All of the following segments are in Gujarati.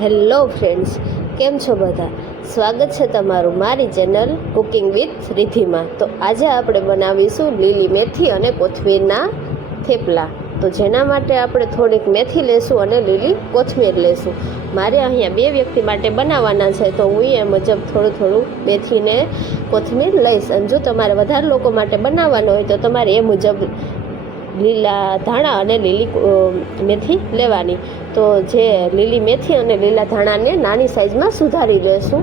હેલો ફ્રેન્ડ્સ, કેમ છો બધા? સ્વાગત છે તમારું મારી ચેનલ કુકિંગ વિથ રિધિમાં. તો આજે આપણે બનાવીશું લીલી મેથી અને કોથમીરના થેપલા. તો જેના માટે આપણે થોડીક મેથી લેશું અને લીલી કોથમીર લેશું. મારે અહીંયા 2 વ્યક્તિ માટે બનાવવાના છે, તો હું એ મુજબ થોડું મેથીને કોથમીર લઈશ. અને જો તમારે વધારે લોકો માટે બનાવવાનું હોય તો તમારે એ મુજબ લીલા ધાણા અને લીલી મેથી લેવાની. તો જે લીલી મેથી અને લીલા ધાણાને નાની સાઈઝમાં સુધારી લેશું.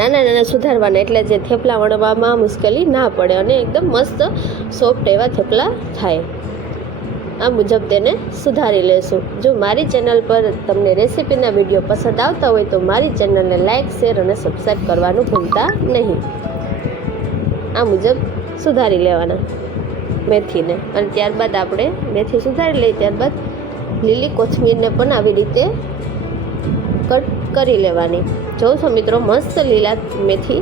નાના સુધારવાના, એટલે જે થેપલા વણવામાં મુશ્કેલી ના પડે અને એકદમ મસ્ત સોફ્ટ એવા થેપલા થાય. આ મુજબ તેને સુધારી લેશું. જો મારી ચેનલ પર તમને રેસીપીના વિડીયો પસંદ આવતા હોય તો મારી ચેનલને લાઇક, શેર અને સબસ્ક્રાઈબ કરવાનું ભૂલતા નહીં. આ મુજબ સુધારી લેવાના મેથીને. અને ત્યારબાદ આપણે મેથી સુધારી લઈએ, ત્યારબાદ લીલી કોથમીરને પણ આવી રીતે કટ કરી લેવાની. જોઉં છો મિત્રો, મસ્ત લીલા મેથી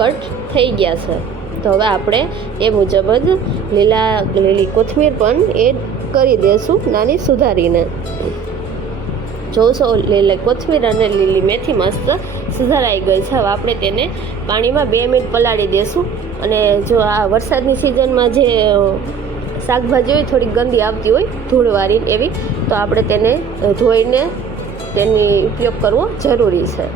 કટ થઈ ગયા છે. તો હવે આપણે એ મુજબ જ લીલી કોથમીર પણ એડ કરી દઈશું નાની સુધારીને. જોઉં છો લીલી કોથમીર અને લીલી મેથી મસ્ત સુધારાઈ ગઈ છે. હવે આપણે તેને પાણીમાં 2 મિનિટ પલાળી દઈશું. અને જો આ વરસાદની સિઝનમાં જે શાકભાજી હોય થોડી ગંદી આવતી હોય ધૂળવાળી એવી, તો આપણે તેને ધોઈને તેની ઉપયોગ કરવો જરૂરી છે.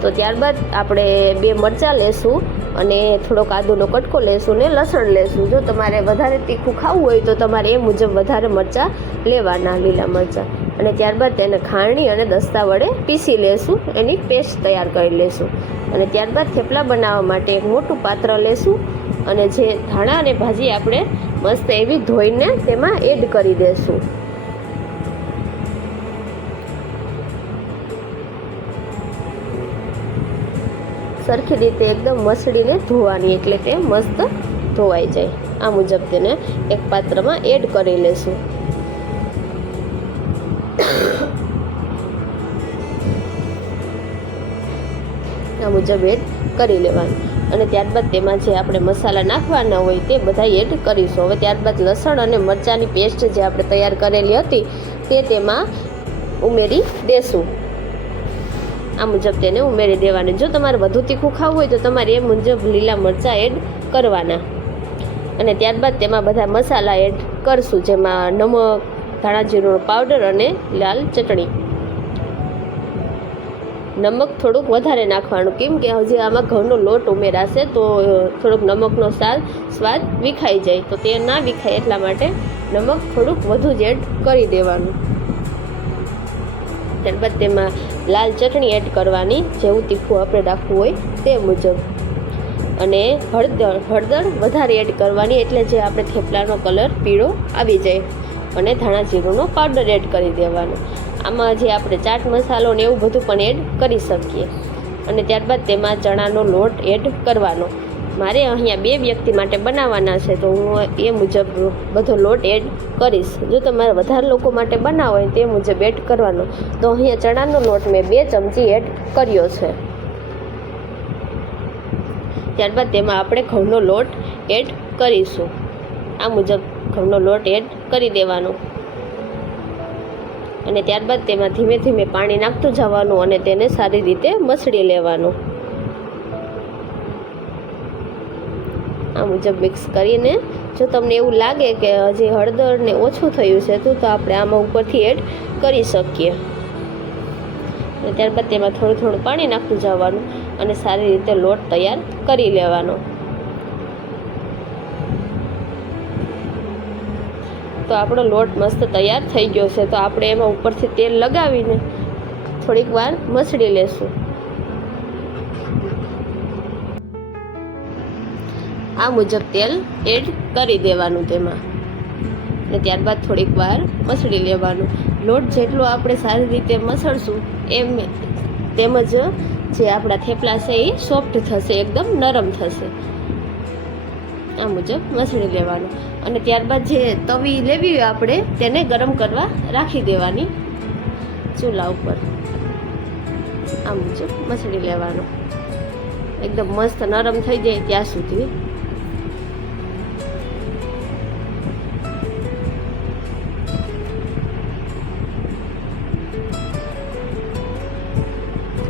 તો ત્યારબાદ આપણે 2 મરચાં લેશું અને થોડોક આદુનો કટકો લેશું ને લસણ લેશું. જો તમારે વધારે તીખું ખાવું હોય તો તમારે એ મુજબ વધારે મરચાં લેવાના, લીલા મરચાં. અને ત્યારબાદ તેને ખાંડણી અને દસ્તા વડે પીસી લેશું, એની પેસ્ટ તૈયાર કરી લેશું. અને ત્યારબાદ થેપલા બનાવવા માટે એક મોટું પાત્ર લેશું અને જે ધાણા અને ભાજી આપણે મસ્ત એવી ધોઈને તેમાં એડ કરી દેશું. સરખી રીતે એકદમ મસળીને ધોવાની, એટલે તે મસ્ત ધોવાઈ જાય. આ મુજબ તેને એક પાત્રમાં એડ કરી લેશું. આ મુજબ એડ કરી લેવાનું. અને ત્યારબાદ તેમાં જે આપણે મસાલા નાખવાના હોય તે બધા એડ કરીશું. હવે ત્યારબાદ લસણ અને મરચાંની પેસ્ટ જે આપણે તૈયાર કરેલી હતી તે તેમાં ઉમેરી દેશું. આ મુજબ તેને ઉમેરી દેવાની. જો તમારે વધુ તીખું ખાવું હોય તો તમારે એ મુજબ લીલા મરચાં એડ કરવાના. અને ત્યારબાદ તેમાં બધા મસાલા એડ કરશું, જેમાં નમક, ધાણા જીરુંનો પાવડર અને લાલ ચટણી. નમક થોડુંક વધારે નાખવાનું, કેમ કે હજી આમાં ઘઉંનો લોટ ઉમેરાશે તો થોડુંક નમકનો સ્વાદ વિખાઈ જાય, તો તે ના વિખાય એટલા માટે નમક થોડુંક વધુ જ એડ કરી દેવાનું. ત્યારબાદ તેમાં લાલ ચટણી એડ કરવાની, જેવું તીખું આપણે રાખવું હોય તે મુજબ. અને હળદર વધારે એડ કરવાની, એટલે જે આપણે થેપલાનો કલર પીળો આવી જાય. અને ધાણા જીરુંનો પાવડર એડ કરી દેવાનો. આમાં જે આપણે ચાટ મસાલો ને એવું બધું પણ એડ કરી શકીએ. અને ત્યારબાદ તેમાં ચણાનો લોટ એડ કરવાનો. મારે અહીંયા 2 વ્યક્તિ માટે બનાવવાના છે, તો હું એ મુજબ બધો લોટ એડ કરીશ. જો તમારે વધારે લોકો માટે બનાવવો હોય તે મુજબ એડ કરવાનો. તો અહીંયા ચણાનો લોટ મેં 2 ચમચી એડ કર્યો છે. ત્યારબાદ તેમાં આપણે ઘઉંનો લોટ એડ કરીશું. આ મુજબ ઘઉંનો લોટ એડ કરી દેવાનો. અને ત્યારબાદ તેમાં ધીમે ધીમે પાણી નાખતું જવાનું અને તેને સારી રીતે મસળી લેવાનું. આ મુજબ મિક્સ કરીને, જો તમને એવું લાગે કે હજી હળદર ને ઓછું થયું છે તો આપણે આમાં ઉપરથી એડ કરી શકીએ. અને ત્યારબાદ તેમાં થોડું પાણી નાખતું જવાનું અને સારી રીતે લોટ તૈયાર કરી લેવાનો. તો આપણો લોટ મસ્ત તૈયાર થઈ ગયો છે. તો આપણે એમાં ઉપરથી તેલ લગાવીને થોડીક વાર મસળી લેશું. આ મુજબ તેલ એડ કરી દેવાનું તેમાં. અને ત્યારબાદ થોડીક વાર મસળી લેવાનું. લોટ જેટલો આપણે સારી રીતે મસળશું તેમજ જે આપણા થેપલા છે એ સોફ્ટ થશે, એકદમ નરમ થશે. આ મુજબ મસળી લેવાનું. અને ત્યારબાદ જે તવી લેવી હોય આપણે તેને ગરમ કરવા રાખી દેવાની ચૂલા ઉપર. આ મુજબ મસળી લેવાનું, એકદમ મસ્ત નરમ થઈ જાય ત્યાં સુધી.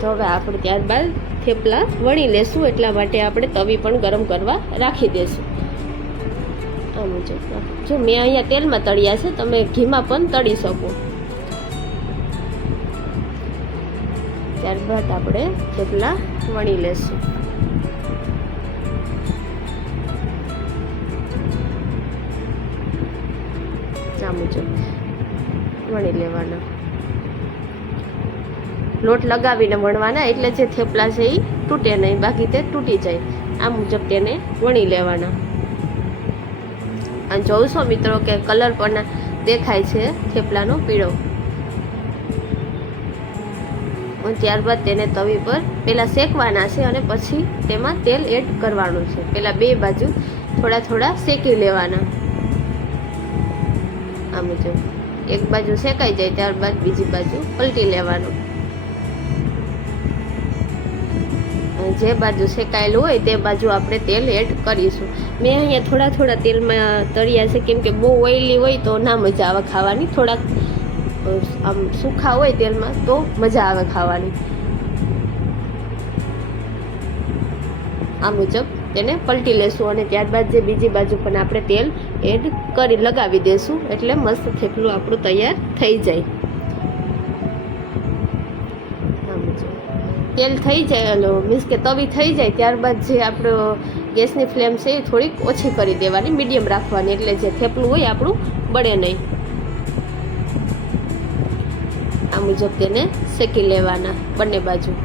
તો હવે આપણે ત્યારબાદ થેપલા વણી લેશું, એટલા માટે આપણે તવી પણ ગરમ કરવા રાખી દઈશું. આ મુજબ જો મેં અહીંયા તેલમાં તળ્યા છે, તમે ઘીમાં પણ તળી શકો. ત્યારબાદ આપણે થેપલા વણી લેશું. આ મુજબ વણી લેવાના. લોટ લગાવીને વણવાના, એટલે જે થેપલા છે એ તૂટે નહીં, બાકી તે તૂટી જાય. આ મુજબ તેને વણી લેવાના. અને જોશો મિત્રો કે કલર પણ દેખાય છે થેપલાનો પીળો. ત્યારબાદ તેને તવી પર પહેલાં શેકવાના છે અને પછી તેમાં તેલ એડ કરવાનું છે. પહેલાં બે બાજુ થોડા થોડા શેકી લેવાના. આ મુજબ એક બાજુ શેકાઈ જાય ત્યારબાદ બીજી બાજુ પલટી લેવાનું. જે બાજુ શેકાયેલું હોય તે બાજુ આપણે તેલ એડ કરીશું. મેં અહીંયા થોડા થોડા તેલમાં તળ્યા છે, કેમ કે બહુ ઓઇલી હોય તો ના મજા આવે ખાવાની. થોડાક આમ સૂખા હોય તેલમાં તો મજા આવે ખાવાની. આ મુજબ તેને પલટી લેશું અને ત્યારબાદ જે બીજી બાજુ પણ આપણે તેલ એડ કરી લગાવી દઈશું, એટલે મસ્ત થેપલું આપણું તૈયાર થઈ જાય. તેલ થઈ જાય, મીન્સ કે તવી થઈ જાય ત્યારબાદ જે આપણો ગેસની ફ્લેમ છે એ થોડીક ઓછી કરી દેવાની, મીડિયમ રાખવાની, એટલે જે થેપલું હોય આપણું બળે નહીં. આ મુજબ તેને શેકી લેવાના બંને બાજુ.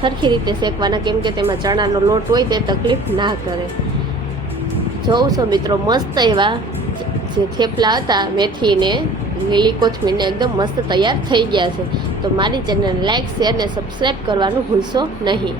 સરખી રીતે શેકવાના, કેમ કે તેમાં ચણાનો લોટ હોય તે તકલીફ ના કરે. જોઉં છો મિત્રો, મસ્ત એવા જે થેપલા હતા મેથીને લીલી કોથમીરને એકદમ મસ્ત તૈયાર થઈ ગયા છે. તો મારી ચેનલ લાઈક, શેર ને સબસ્ક્રાઈબ કરવાનું ભૂલશો નહીં.